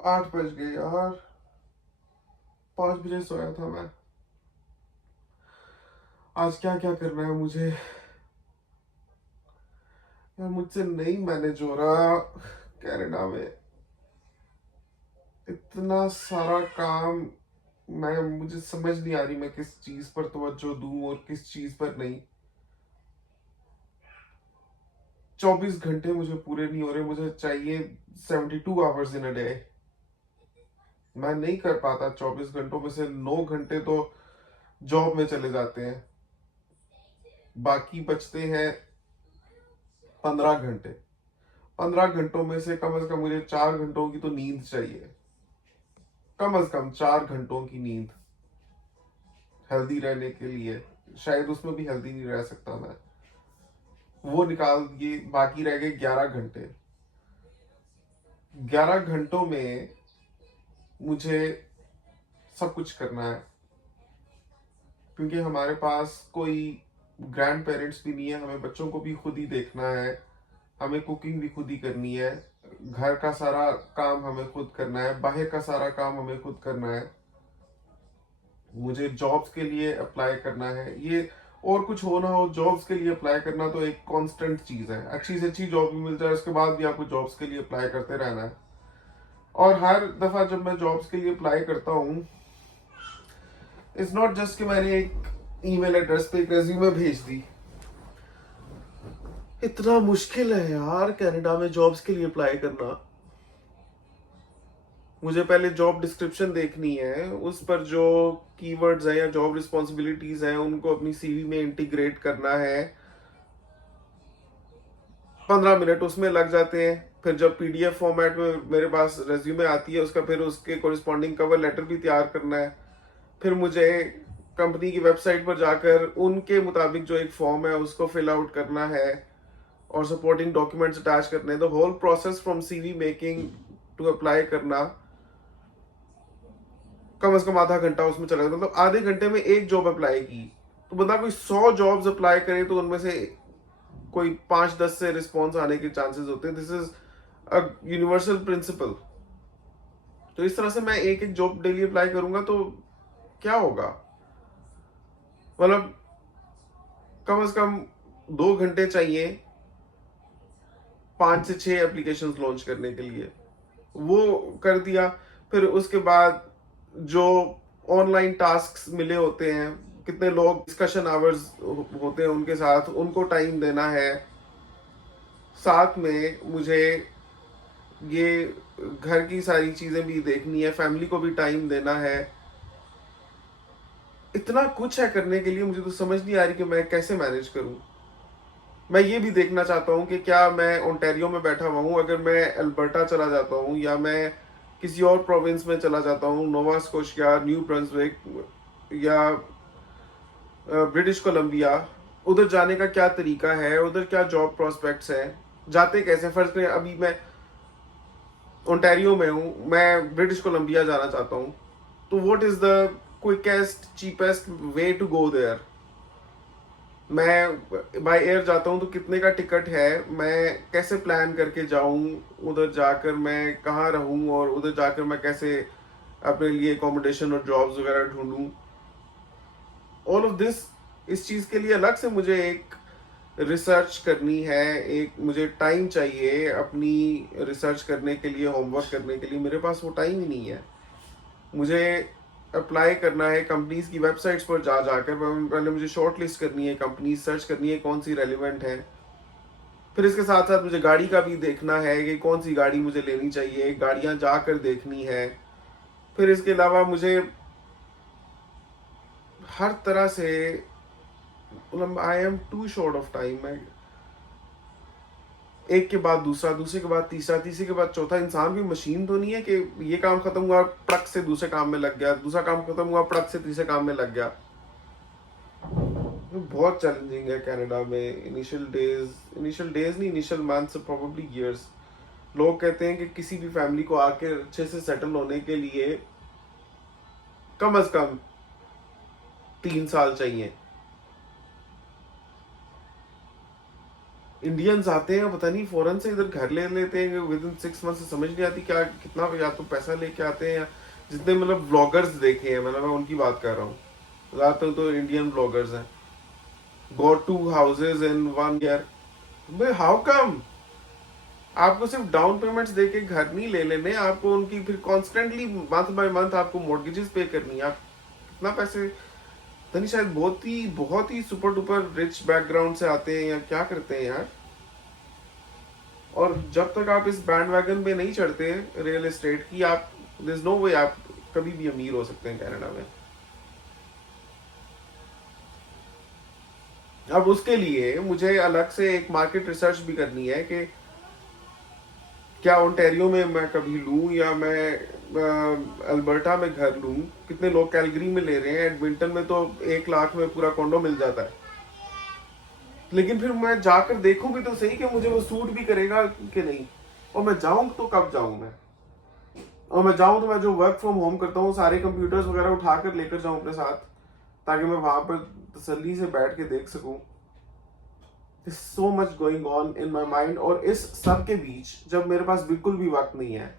8 बज गए यार। 5 बजे सोया था मैं। आज क्या क्या करना है मुझे यार, मुझसे नहीं मैनेज हो रहा। कनाडा में इतना सारा काम। मुझे समझ नहीं आ रही मैं किस चीज पर तवज्जो दूं और किस चीज पर नहीं। 24 घंटे मुझे पूरे नहीं हो रहे, मुझे चाहिए 72 आवर्स इन अ डे। मैं नहीं कर पाता। 24 घंटों में से 9 घंटे तो जॉब में चले जाते हैं, बाकी बचते हैं 15 घंटे। 15 घंटों में से कम मुझे 4 घंटों की तो नींद चाहिए। कम से कम 4 घंटों की नींद हेल्दी रहने के लिए। शायद उसमें भी हेल्दी नहीं रह सकता मैं। वो निकाल दिए, बाकी रह गए 11 घंटे। 11 घंटों में मुझे सब कुछ करना है, क्योंकि हमारे पास कोई ग्रैंड पेरेंट्स भी नहीं है। हमें बच्चों को भी खुद ही देखना है, हमें कुकिंग भी खुद ही करनी है, घर का सारा काम हमें खुद करना है, बाहर का सारा काम हमें खुद करना है। मुझे जॉब्स के लिए अप्लाई करना है। ये और कुछ हो ना हो, जॉब्स के लिए अप्लाई करना तो एक कांस्टेंट चीज है। अच्छी से अच्छी जॉब भी मिल जाए उसके बाद भी आपको जॉब्स के लिए अप्लाई करते रहना है। और हर दफा जब मैं जॉब्स के लिए अप्लाई करता हूँ, इट्स नॉट जस्ट कि मैंने एक ईमेल एड्रेस पे एक रेज्यूमे भेज दी। इतना मुश्किल है यार कनाडा में जॉब्स के लिए अप्लाई करना। मुझे पहले जॉब डिस्क्रिप्शन देखनी है, उस पर जो कीवर्ड्स हैं या जॉब रिस्पॉन्सिबिलिटीज हैं उनको अपनी सीवी में इंटीग्रेट करना है। 15 मिनट उसमें लग जाते हैं। फिर जब पीडीएफ फॉर्मेट में मेरे पास रेज्यूमे आती है, उसका फिर उसके कोरिस्पॉन्डिंग कवर लेटर भी तैयार करना है। फिर मुझे कंपनी की वेबसाइट पर जाकर उनके मुताबिक जो एक फॉर्म है उसको फिल आउट करना है और सपोर्टिंग डॉक्यूमेंट्स अटैच करने हैं। The whole process from CV making to apply करना कम से कम आधा घंटा उसमें चला जाता। मतलब आधे घंटे में एक जॉब अप्लाई की, तो बंदा कोई 100 जॉब्स अप्लाई करे तो उनमें से कोई 5-10 से रिस्पॉन्स आने के चांसेस होते हैं। This is a universal principle. तो इस तरह से मैं एक एक जॉब डेली अप्लाई करूंगा तो क्या होगा। मतलब कम से कम 2 घंटे चाहिए 5 से 6 एप्लीकेशन लॉन्च करने के लिए। वो कर दिया। फिर उसके बाद जो ऑनलाइन टास्क मिले होते हैं, कितने लोग डिस्कशन आवर्स होते हैं उनके साथ, उनको टाइम देना है। साथ में मुझे ये घर की सारी चीजें भी देखनी है, फैमिली को भी टाइम देना है। इतना कुछ है करने के लिए, मुझे तो समझ नहीं आ रही कि मैं कैसे मैनेज करूं। मैं ये भी देखना चाहता हूँ कि क्या मैं ओंटारियो में बैठा हुआ हूँ, अगर मैं अल्बर्टा चला जाता हूँ या मैं किसी और प्रोविंस में चला जाता हूँ, नोवा स्कोशिया, न्यू ब्रंसविक या ब्रिटिश कोलंबिया, उधर जाने का क्या तरीका है, उधर क्या जॉब प्रोस्पेक्ट्स हैं, जाते कैसे। फर्ज करें अभी मैं ओंटारियो में हूँ, मैं ब्रिटिश कोलंबिया जाना चाहता हूँ, तो what is the quickest cheapest way to go there. मैं बाय एयर जाता हूँ तो कितने का टिकट है, मैं कैसे प्लान करके जाऊँ, उधर जाकर मैं कहाँ रहूँ और उधर जाकर मैं कैसे अपने लिए अकोमोडेशन और जॉब्स वगैरह ढूंढूं। ऑल ऑफ दिस, इस चीज़ के लिए अलग से मुझे एक रिसर्च करनी है। एक मुझे टाइम चाहिए अपनी रिसर्च करने के लिए, होमवर्क करने के लिए। मेरे पास वो टाइम ही नहीं है। मुझे अप्लाई करना है कंपनीज की वेबसाइट्स पर जा जाकर। पहले मुझे शॉर्ट लिस्ट करनी है, कंपनीज सर्च करनी है कौन सी रेलिवेंट है। फिर इसके साथ साथ मुझे गाड़ी का भी देखना है कि कौन सी गाड़ी मुझे लेनी चाहिए, गाड़ियां जाकर देखनी है। फिर इसके अलावा मुझे हर तरह से, मतलब I am too short of time. मैं एक के बाद दूसरा, दूसरे के बाद तीसरा, तीसरे के बाद चौथा। इंसान भी मशीन तो नहीं है कि ये काम खत्म हुआ ट्रक से दूसरे काम में लग गया, दूसरा काम खत्म हुआ ट्रक से तीसरे काम में लग गया। तो बहुत चैलेंजिंग है कनाडा में। इनिशियल डेज नहीं, इनिशियल मंथ्स, प्रोबेबली ईयर्स। लोग कहते हैं कि किसी भी फैमिली को आके अच्छे से सेटल होने के लिए कम से कम 3 साल चाहिए। इंडियंस आते हैं पता नहीं फॉरेन से इधर घर ले लेते हैं विद इन 6 मंथ से, समझ नहीं आती क्या कितना या तो पैसा लेके आते हैं, या जितने मतलब ब्लॉगर्स देखे हैं मतलब मैं उनकी बात कर रहा हूँ, ज्यादातर तो इंडियन ब्लॉगर्स हैं, गॉट 2 हाउसेज इन 1 ईयर। भाई हाउ कम? आपको सिर्फ डाउन पेमेंट्स देके घर नहीं ले लेने, आपको उनकी फिर कॉन्स्टेंटली मंथ बाय मंथ आपको मॉर्गेजेस पे करनी है। आप कितना पैसे, पता नहीं, शायद बहुत ही सुपर डुपर रिच बैकग्राउंड से आते हैं या क्या करते हैं यार। और जब तक आप इस बैंड वैगन पे नहीं चढ़ते रियल एस्टेट की, आप देयर इज नो वे आप कभी भी अमीर हो सकते हैं कनाडा में। अब उसके लिए मुझे अलग से एक मार्केट रिसर्च भी करनी है कि क्या ओंटारियो में मैं कभी लूं या मैं अल्बर्टा में घर लूं। कितने लोग कैलगरी में ले रहे हैं, एडमिंटन में तो 1 लाख में पूरा कॉन्डो मिल जाता है। लेकिन फिर मैं जाकर देखूं भी तो सही कि मुझे वो सूट भी करेगा कि नहीं। और मैं जाऊं तो कब जाऊं मैं, और मैं जाऊं तो मैं जो वर्क फ्रॉम होम करता हूँ सारे कंप्यूटर्स वगैरह उठाकर लेकर जाऊं अपने साथ, ताकि मैं वहां पर तसल्ली से बैठ के देख सकूं। So much going on in my mind. और इस सब के बीच जब मेरे पास बिल्कुल भी वक्त नहीं है,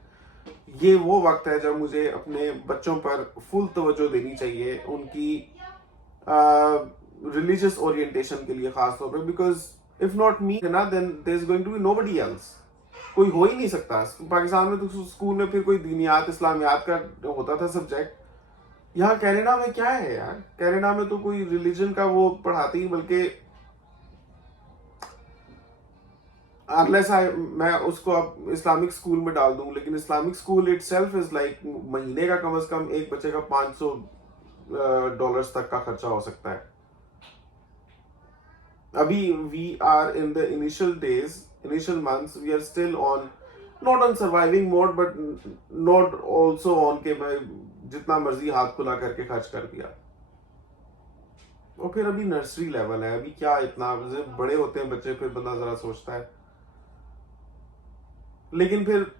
ये वो वक्त है जब मुझे अपने बच्चों पर फुल तवज्जो देनी चाहिए, उनकी रिलीजियस ओरिएंटेशन के लिए खास तौर पे। बिकॉज इफ नॉट मी ना, then there is going to be nobody else. कोई हो ही नहीं सकता। पाकिस्तान में तो स्कूल में फिर कोई दीनियात इस्लामियात का होता था सब्जेक्ट। यहाँ कनाडा में क्या है यार, कनाडा में तो कोई रिलीजन का वो पढ़ाते ही, बल्कि अनलेस आई मैं उसको अब इस्लामिक स्कूल में डाल दूं, लेकिन Islamic school itself is like महीने का कम से कम एक बच्चे का $500 तक का खर्चा हो सकता है। अभी we are in the initial days, initial months, we are still on, not on surviving mode but not also on के मैं जितना मर्जी हाथ खुला करके खर्च कर दिया। और फिर अभी नर्सरी लेवल है, अभी क्या इतना, बड़े होते हैं बच्चे फिर बंदा जरा सोचता है। लेकिन फिर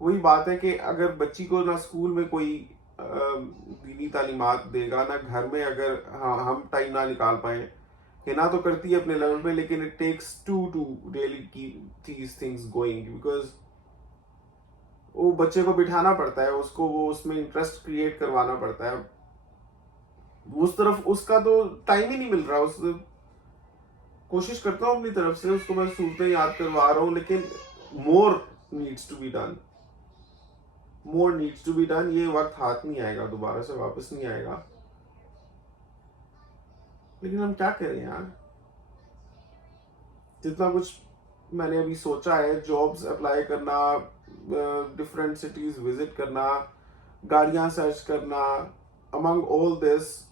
वही बात है कि अगर बच्ची को ना स्कूल में कोई दीनी तालीमात देगा, ना घर में, अगर हाँ हम टाइम ना निकाल पाए, कि ना तो करती है अपने लेवल पे, लेकिन it takes to really keep these things going. Because वो बच्चे को बिठाना पड़ता है, उसको वो उसमें इंटरेस्ट क्रिएट करवाना पड़ता है। उस तरफ उसका तो टाइम ही नहीं मिल रहा। उस कोशिश करता हूँ अपनी तरफ से, उसको मैं सूरतें याद करवा रहा हूँ, लेकिन more needs to be done, more needs to be done. ये वक्त हाथ नहीं आएगा, दोबारा से वापस नहीं आएगा। लेकिन हम क्या करें यार, जितना कुछ मैंने अभी सोचा है, जॉब्स अप्लाई करना, डिफरेंट सिटीज विजिट करना, गाड़ियां सर्च करना, अमंग ऑल दिस,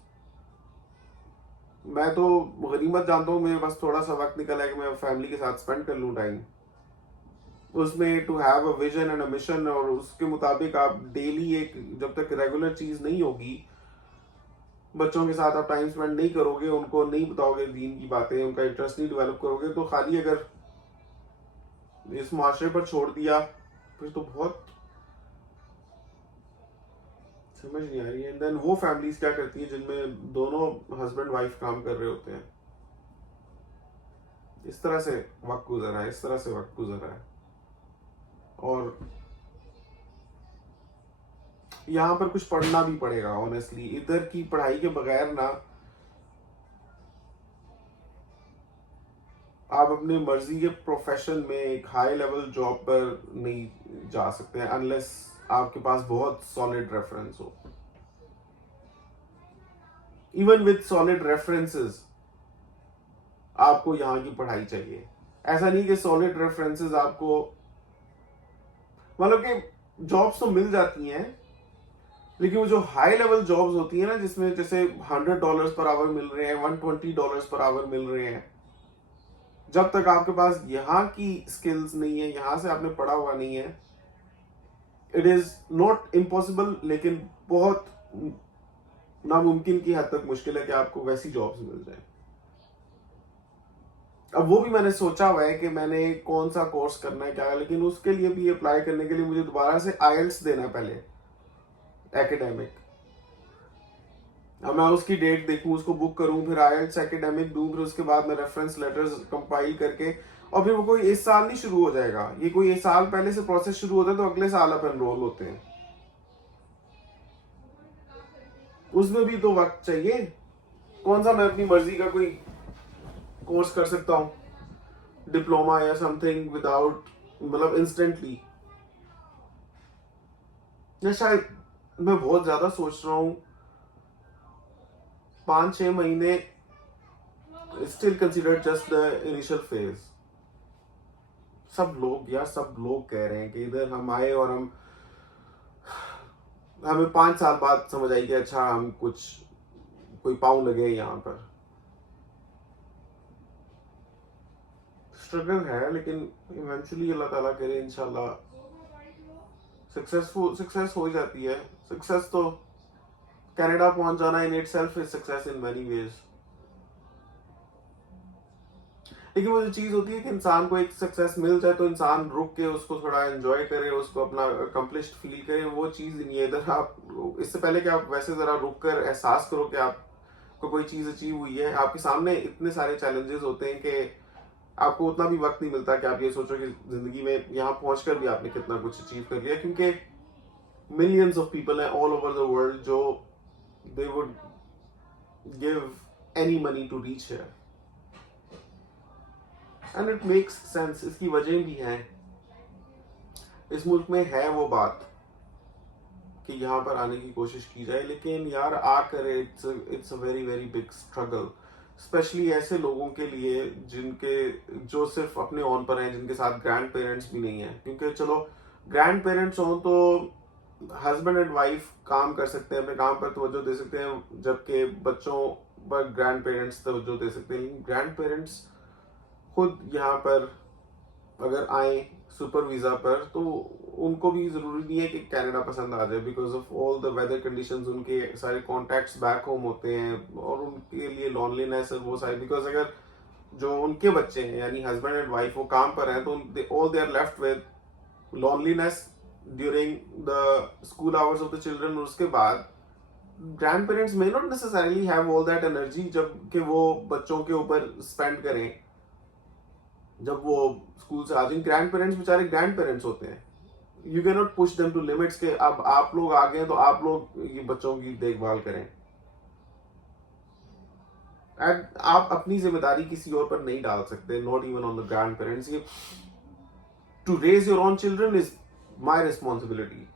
मैं तो गनीमत जानता हूँ मेरे पास थोड़ा सा वक्त निकला है कि मैं फैमिली के साथ स्पेंड कर लूँ टाइम। उसमें to have a vision and a mission, और उसके मुताबिक आप डेली एक, जब तक रेगुलर चीज नहीं होगी, बच्चों के साथ आप टाइम स्पेंड नहीं करोगे, उनको नहीं बताओगे दीन की बातें, उनका इंटरेस्ट नहीं डेवलप करोगे, तो खाली अगर इस माशरे पर छोड़ दिया, फिर तो बहुत समझ नहीं आ रही है। एंड देन वो फैमिलीज क्या करती है जिनमें दोनों हस्बैंड वाइफ काम कर रहे होते हैं। इस तरह से वक्त गुजरा है, इस तरह से वक्त गुजरा है। और यहाँ पर कुछ पढ़ना भी पड़ेगा ऑनेस्टली। इधर की पढ़ाई के बगैर ना आप अपनी मर्जी के प्रोफेशन में एक हाई लेवल जॉब पर नहीं जा सकते हैं, अनलेस आपके पास बहुत सॉलिड रेफरेंस हो। इवन विद सॉलिड रेफरेंसेस आपको यहाँ की पढ़ाई चाहिए। ऐसा नहीं कि सॉलिड रेफरेंसेस आपको, मतलब कि जॉब्स तो मिल जाती हैं, लेकिन वो जो हाई लेवल जॉब्स होती है ना, जिसमें जैसे $100 पर आवर मिल रहे हैं, $120 पर आवर मिल रहे हैं, जब तक आपके पास यहाँ की स्किल्स नहीं है, यहाँ से आपने पढ़ा हुआ नहीं है, इट इज नॉट इम्पॉसिबल, लेकिन बहुत नामुमकिन की हद तक मुश्किल है कि आपको वैसी जॉब्स मिल जाए। अब वो भी मैंने सोचा हुआ है कि मैंने कौन सा कोर्स करना है क्या, लेकिन उसके लिए भी अप्लाई करने के लिए मुझे दोबारा से आईएलटीएस देना पहले, एकेडमिक। अब मैं उसकी डेट देखूं, उसको बुक करूं, फिर आईएलटीएस एकेडमिक दूं, फिर उसके बाद मैं रेफरेंस लेटर्स कंपाइल करके और फिर वो कोई इस साल नहीं शुरू हो जाएगा, ये कोई इस साल पहले से प्रोसेस शुरू होता है तो अगले साल अपन एनरोल होते हैं, उसमें भी तो वक्त चाहिए। कौन सा मैं अपनी मर्जी का कोई कोर्स कर सकता हूँ, डिप्लोमा या समथिंग विदाउट, मतलब इंस्टेंटली। या शायद मैं बहुत ज्यादा सोच रहा हूँ, 5-6 महीने still consider just the initial phase. सब लोग कह रहे हैं कि इधर हम आए और हमें 5 साल बाद समझ आई कि अच्छा हम कोई पाँव लगे यहाँ पर। स्ट्रगल है, लेकिन इवेंचुअली अल्लाह ताला करे इंशाल्लाह सक्सेस हो जाती है। सक्सेस तो कनाडा पहुंच जाना in itself is success in many ways. लेकिन वो जो चीज होती है कि इंसान को एक सक्सेस मिल जाए तो इंसान रुक के उसको थोड़ा एंजॉय करे, उसको अपना अकम्पलिश्ड फील करे, वो चीज नहीं है इधर। आप इससे पहले कि आप वैसे जरा रुक कर एहसास करो कि आपको कोई चीज अचीव हुई है, आपके सामने इतने सारे चैलेंजेस होते हैं कि आपको उतना भी वक्त नहीं मिलता कि आप ये सोचो कि जिंदगी में यहाँ पहुंचकर भी आपने कितना कुछ अचीव कर लिया, क्योंकि मिलियंस ऑफ पीपल हैं ऑल ओवर द वर्ल्ड जो they would give any money to reach here. And it makes sense, इसकी वजह भी है। इस मुल्क में है वो बात कि यहाँ पर आने की कोशिश की जाए, लेकिन यार आकर it's a very very big struggle, specially ऐसे लोगों के लिए जो सिर्फ अपने ऑन पर हैं, जिनके साथ ग्रैंड पेरेंट्स भी नहीं है। क्योंकि चलो ग्रैंड पेरेंट्स हों तो हस्बैंड एंड वाइफ काम कर सकते हैं, अपने काम पर तवज्जो दे सकते हैं, जबकि बच्चों पर ग्रैंड पेरेंट्स तवज्जो दे सकते हैं। लेकिन ग्रैंड पेरेंट्स खुद यहाँ पर अगर आए सुपर वीजा पर तो उनको भी जरूरी नहीं है कि कनाडा पसंद आ जाए, because of all the weather conditions. उनके सारे कॉन्टैक्ट्स बैक होम होते हैं और उनके लिए लॉनलीनेस है वो सारी, बिकॉज अगर जो उनके बच्चे हैं यानी हस्बैंड एंड वाइफ वो काम पर हैं तो all they are left with loneliness during the school hours of the children. उसके बाद grandparents may not necessarily have all that energy जब कि वो बच्चों के ऊपर स्पेंड करें जब वो स्कूल से आ जाए। ग्रैंड पेरेंट्स बेचारे ग्रैंड पेरेंट्स होते हैं, you can not push them to limits के अब आप लोग आ गए तो आप लोग ये बच्चों की देखभाल करें। एंड आप अपनी जिम्मेदारी किसी और पर नहीं डाल सकते, not even on the grandparents. To raise your own children is my responsibility,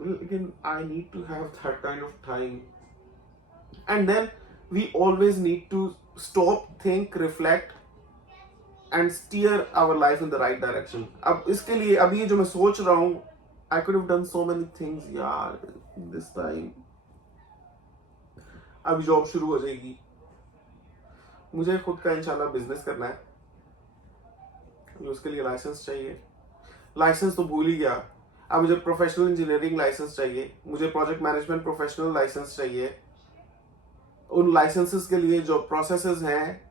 लेकिन I need to have that kind of time. And then we always need to stop, think, reflect and steer our life in the right direction. अब इसके लिए अभी ये जो मैं सोच रहा हूँ, I could have done so many things यार this time। अभी जॉब शुरू हो जाएगी, मुझे खुद का इंशाल्लाह बिजनेस करना है, उसके लिए लाइसेंस चाहिए। लाइसेंस तो भूल ही गया, अब मुझे प्रोफेशनल इंजीनियरिंग लाइसेंस चाहिए, मुझे प्रोजेक्ट मैनेजमेंट प्रोफेशनल लाइसेंस चाहिए। उन लाइसेंसेस के लिए जो प्रोसेसेस हैं,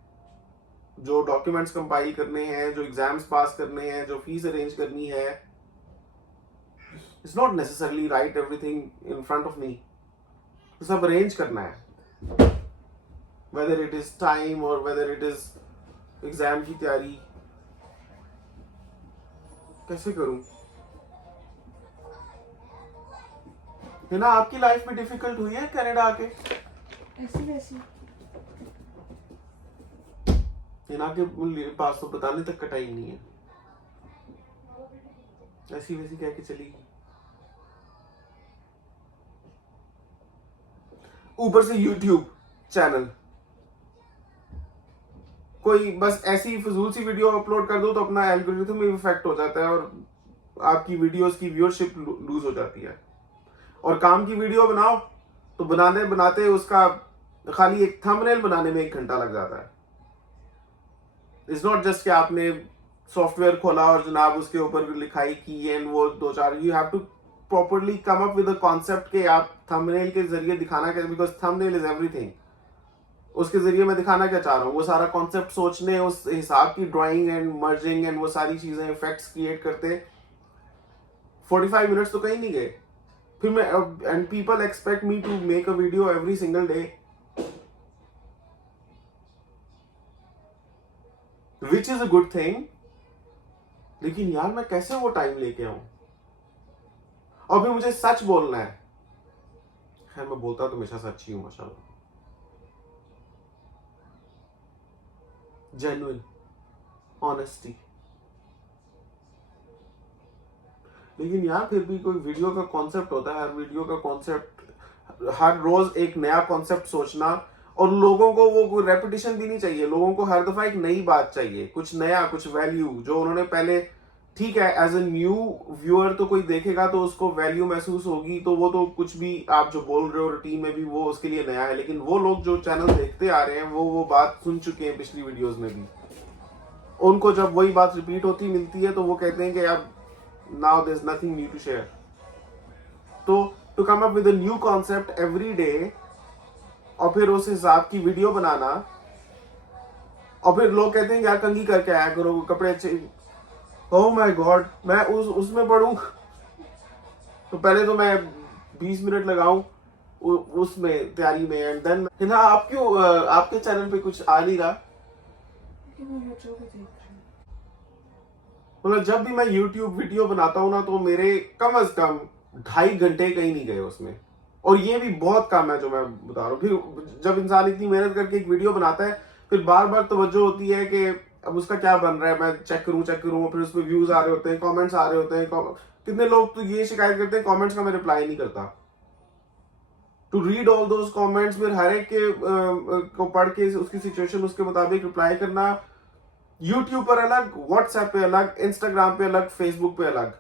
जो डॉक्यूमेंट्स कंपाइल करने हैं, जो एग्जाम्स पास करने हैं, जो फीस अरेंज करनी है, it's not necessarily right everything in front of me, सब अरेंज करना है, वेदर इट इज टाइम और वेदर इट इज एग्जाम की तैयारी। कैसे करूं? है ना, आपकी लाइफ में डिफिकल्ट हुई है कनाडा आके? ऐसी वैसी हिना के पास तो बताने तक का टाइम नहीं है, ऐसी वैसी कह के चली। ऊपर से यूट्यूब चैनल, कोई बस ऐसी फजूल सी वीडियो अपलोड कर दो तो अपना एल्गोरिथम में इफेक्ट हो जाता है और आपकी वीडियोस की व्यूअरशिप लूज हो जाती है। और काम की वीडियो बनाओ तो बनाने बनाते उसका खाली एक थंबनेल बनाने में 1 घंटा लग जाता है। इट्स नॉट जस्ट कि आपने सॉफ्टवेयर खोला और जनाब उसके ऊपर लिखाई की एंड वो 2-4, you have to properly come up with a concept के आप थंबनेल के जरिए दिखाना क्या, बिकॉज थंबनेल इज एवरीथिंग। उसके जरिए मैं दिखाना क्या चाह रहा हूँ, वो सारा कॉन्सेप्ट सोचने, उस हिसाब की ड्राइंग एंड मर्जिंग एंड वो सारी चीजें इफेक्ट्स क्रिएट करते 45 मिनट्स तो कहीं नहीं गए। फिर मैं and people expect me to make a video every single day. Which is a good thing, लेकिन यार मैं कैसे वो टाइम लेके आऊं, और फिर मुझे सच बोलना है। खैर मैं बोलता तो हमेशा सच ही हूं माशाल्लाह, जेन्युइन ऑनेस्टी। लेकिन यार फिर भी कोई वीडियो का कॉन्सेप्ट होता है, हर वीडियो का कॉन्सेप्ट, हर रोज एक नया कॉन्सेप्ट सोचना, और लोगों को वो कोई रेपिटेशन भी नहीं चाहिए, लोगों को हर दफा एक नई बात चाहिए, कुछ नया, कुछ वैल्यू जो उन्होंने पहले, ठीक है एज ए न्यू व्यूअर तो कोई देखेगा तो उसको वैल्यू महसूस होगी, तो वो तो कुछ भी आप जो बोल रहे हो रूटीन में भी वो उसके लिए नया है, लेकिन वो लोग जो चैनल देखते आ रहे हैं वो बात सुन चुके हैं पिछली वीडियोस में भी, उनको जब वही बात रिपीट होती मिलती है तो वो कहते हैं कि अब now there's nothing new to share. तो to come up with a new concept every day और फिर उस हिसाब की वीडियो बनाना, और फिर लोग कहते हैं यार कंघी करके आया करो, कपड़े अच्छे, ओह माय गॉड, मैं उसमें पढ़ूं तो पहले तो मैं 20 मिनट लगाऊं उसमें तैयारी में, एंड देन ना आप क्यों आपके चैनल पे कुछ आ नहीं रहा? क्योंकि मैं बच्चों को देख रही हूँ। मतलब जब भी मैं YouTube वीडियो बनाता हूँ ना तो मेरे कम से कम 2.5 घंटे कहीं नहीं गए उसमें, और ये भी बहुत कम है जो मैं बता रहा हूँ। फिर जब इंसान इतनी मेहनत करके एक वीडियो बनाता है फिर बार बार तवज्जो होती है कि अब उसका क्या बन रहा है, मैं चेक करूँ, फिर उसमें व्यूज आ रहे होते हैं, कमेंट्स आ रहे होते हैं, कितने लोग तो ये शिकायत करते हैं कमेंट्स का मैं रिप्लाई नहीं करता। To read all those comments, फिर हर एक के को पढ़ के उसकी सिचुएशन उसके मुताबिक रिप्लाई करना, यूट्यूब पर अलग, व्हाट्सएप पे अलग, इंस्टाग्राम पे अलग, फेसबुक पे अलग।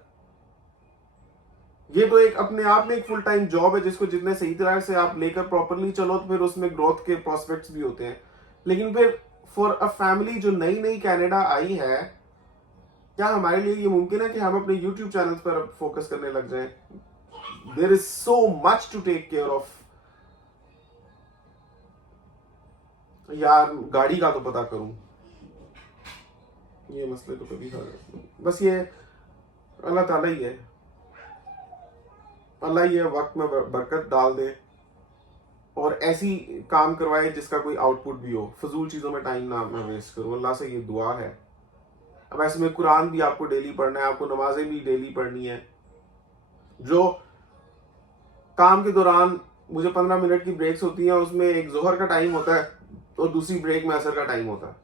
ये तो एक अपने आप में एक फुल टाइम जॉब है जिसको जितने सही तरह से आप लेकर प्रॉपरली चलो तो फिर उसमें ग्रोथ के प्रोस्पेक्ट्स भी होते हैं। लेकिन फिर फॉर अ फैमिली जो नई नई कनाडा आई है, क्या हमारे लिए ये मुमकिन है कि हम अपने यूट्यूब चैनल्स पर फोकस करने लग जाएं? There is so much to take care of. यार गाड़ी का तो पता करूं, ये मसले तो कभी बस ये अल्लाह ताला ही है, अल्लाह ये वक्त में बरकत डाल दे और ऐसी काम करवाए जिसका कोई आउटपुट भी हो, फजूल चीजों में टाइम ना मैं वेस्ट करूं, अल्लाह से ये दुआ है। अब ऐसे में कुरान भी आपको डेली पढ़ना है, आपको नमाजें भी डेली पढ़नी है। जो काम के दौरान मुझे 15 मिनट की ब्रेक्स होती हैं उसमें एक जोहर का टाइम होता है और दूसरी ब्रेक में असर का टाइम होता है।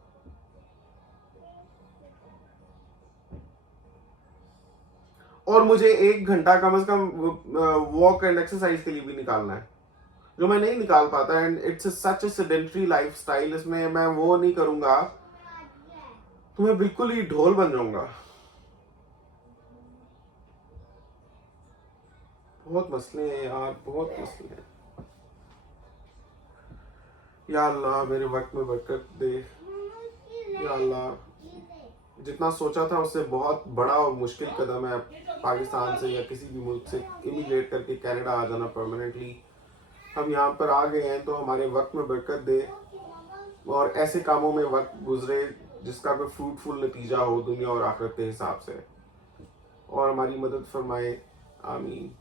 और मुझे 1 घंटा कम से कम वॉक एंड एक्सरसाइज के लिए भी निकालना है जो मैं नहीं निकाल पाता, and it's such A sedentary lifestyle. इसमें मैं वो नहीं करूंगा तो मैं बिल्कुल ही ढोल बन जाऊंगा। बहुत मसले हैं यार, बहुत मसले हैं। या अल्लाह मेरे वक्त में बरकत दे, या अल्लाह जितना सोचा था उससे बहुत बड़ा और मुश्किल कदम है पाकिस्तान से या किसी भी मुल्क से इमिग्रेट करके कनाडा आ जाना परमानेंटली। हम यहाँ पर आ गए हैं तो हमारे वक्त में बरकत दे और ऐसे कामों में वक्त गुजरे जिसका कोई फ्रूटफुल नतीजा हो दुनिया और आखिरत के हिसाब से, और हमारी मदद फरमाए, आमीन।